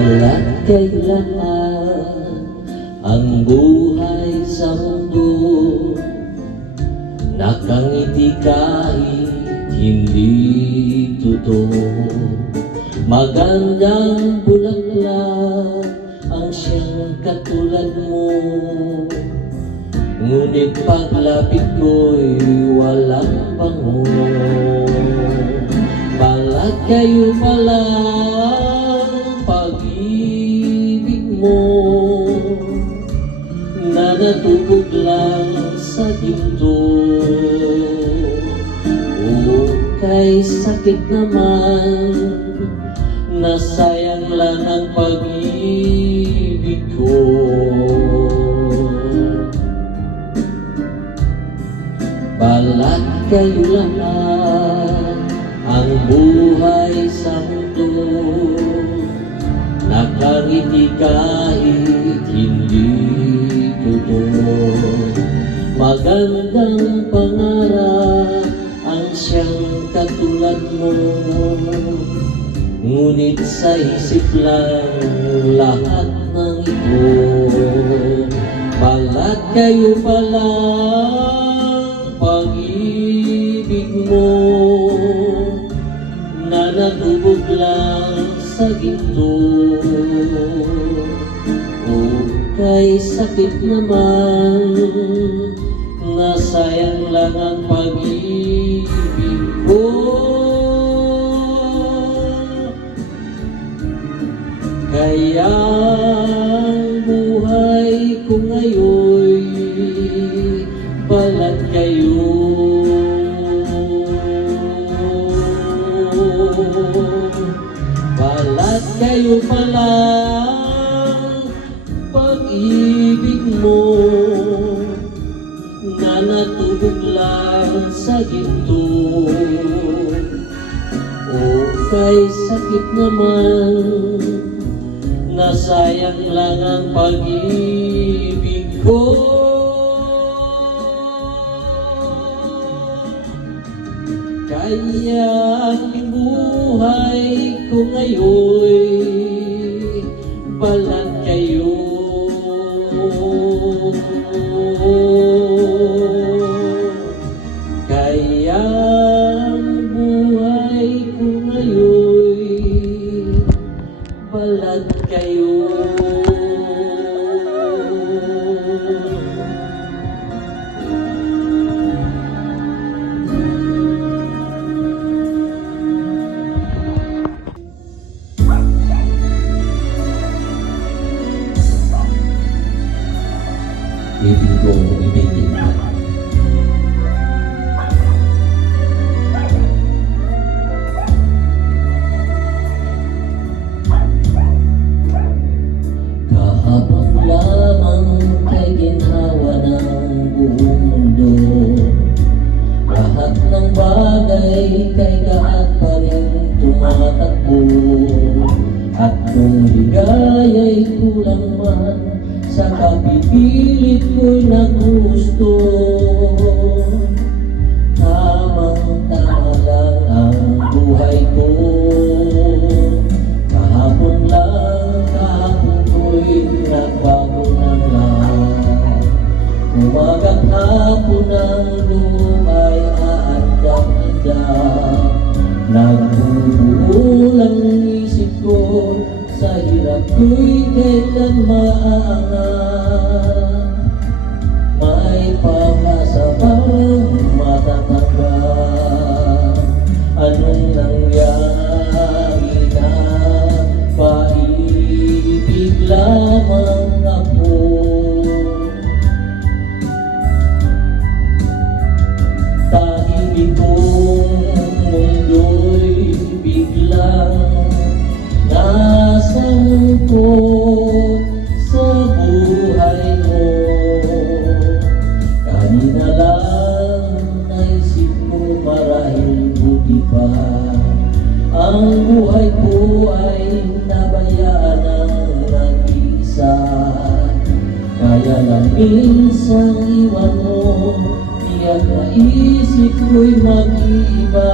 Balat kailangan ang buhay sa mundo, nakangiti kahit hindi totoo. Magandang bulaklak ang siyang katulad mo, ngunit paglapit ko'y walang bango. Balat kayo pala ang pag-ibig mo, na natubog lang sa ginto. O kay sakit naman, nasayang lang ang pag-ibig ko. Balat kayo lahat ang buhay sa mundo, nakangiti kahit hindi totoo. Magandang pangarap ang siyang katulad mo, ngunit sa isip lang lahat ng ito. Balat kayo pala pag-ibig mo, na natubog lang sa ginto. O kay sakit naman, nasayang lang ang pag-ibig ko. Kaya ang buhay ko ngayon, balat kayo. Balat kayo pala pag-ibig mo, na natubog lang sa ginto. O kay sakit naman, nasayang lang ang pag-ibig ko. Kaya ang buhay ko ngayon, balat kayo. Kaya ang buhay ko ngayon, balat kayo. Ibig kong ibigin ka. Kahapon lamang kay ginhawa ng buong mundo, lahat ng bagay kay gaan pa rin tumatakbo. At kung ligaya'y kulang man, sa kapipilit ko'y nagusto. Tamang-tama lang ang buhay ko. Kahapon ko'y nagbago ng lahat. Umaga't hapon ang lumay aandam-andam. Nagbubuo lang ang isip ko, sa hirap ko'y kailan maangat. May pag-asa bang matatanggap? Anong nangyari na? Paibig lamang ako. Tahimik kong mundo'y biglang nasangkot sa buhay mo. Kanina lang naisip ko, marahil buti pa ang buhay ko ay nabayaan ng nag-iisa. Kaya lang minsang iwan mo, tiyak naisip ko'y mag-iiba.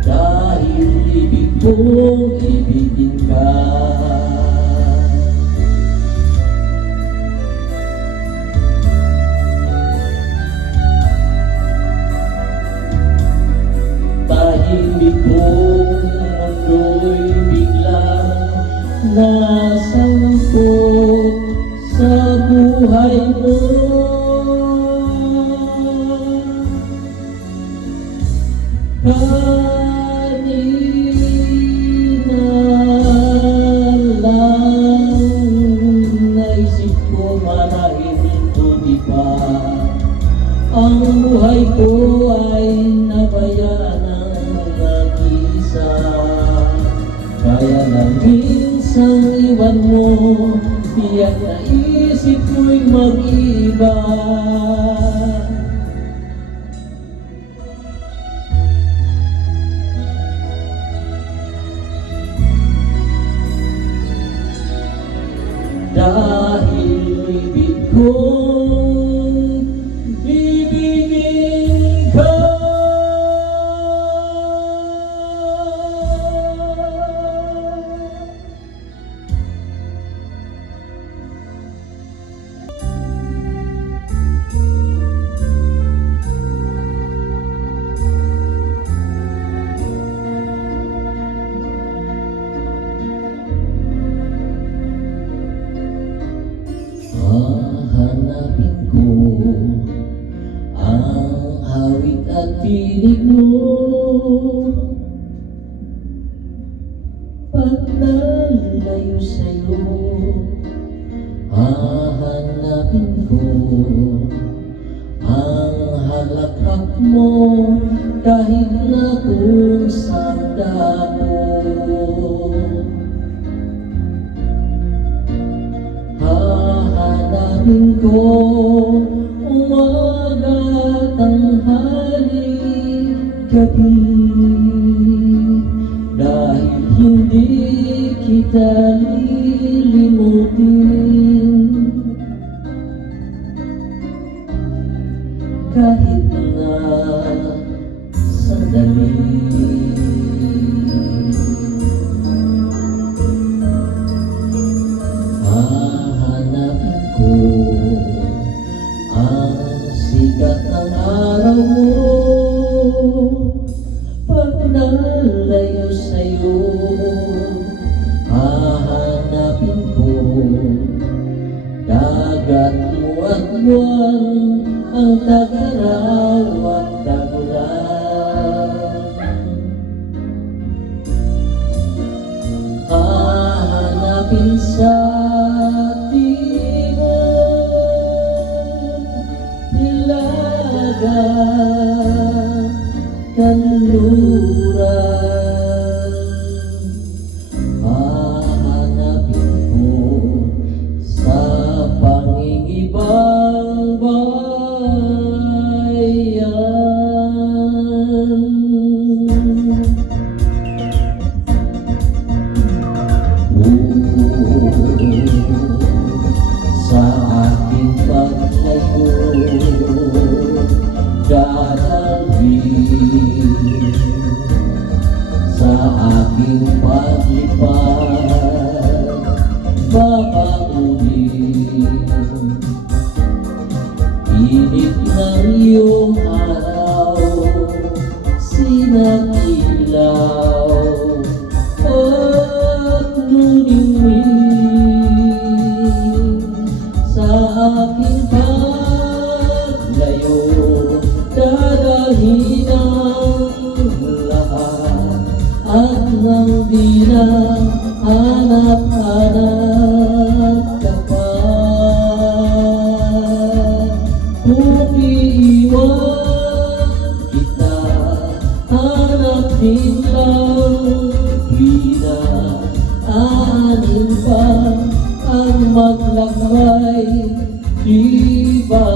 Dahil ibig kong ibigin ka. Tahimik kong mundo'y biglang nasangkot sa buhay mo. Kanina lang naisip ko marahil ko di ba ang buhay ko ay nabayaan ng nag-isa. Kaya lang minsang iwan mo, tiyak naisip ko'y mag-iba. Dahil ibig kong bibigin ka. Hahanapin ko ang hawig at tinig mo. Pag nalayo sa'yo, hahanapin ko ang halakhak mo kahit na kung saan dako. Hahanapin ko umaga, tanghali, gabi, dahil hindi kita lilimutin. Kahit na sandali. Hahanapin ko ang sikat ng araw mo. Pag nalayo sa'yo, hahanapin ko dagat mo at buwan, ang tag-araw at tag-ulan. Hahanapin sa Hilaga, kanluran. Hahanapin ko sa pangingibang bayan. Sa aking paglayo, dadalhin sa aking paglipad, babaunin. Init ng iyong araw, sinakilaw at luningning sa aking paglayo. Dadalhin ang lahat at nang di na hanap-hanap ka pa. Kung iiwan kita, hanapin lang tuwina. Aanin pa ang maglakbay, di ba?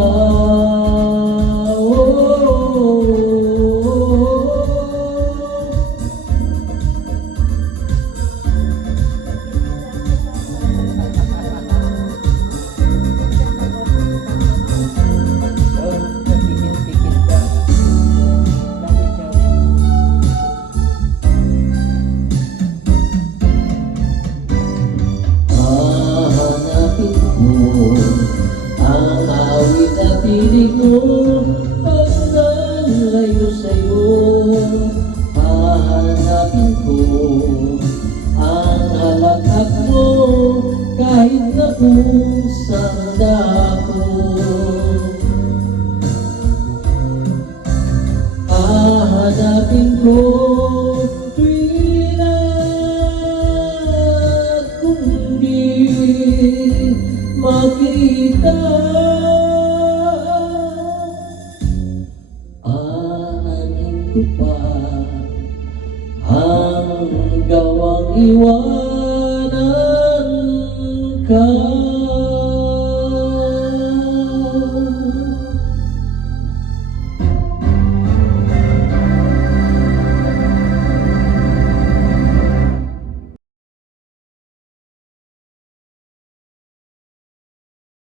kusang dako. Hahanapin ko tuwing na kundi makita. Aanin ko pa ang gawang iwanan ka.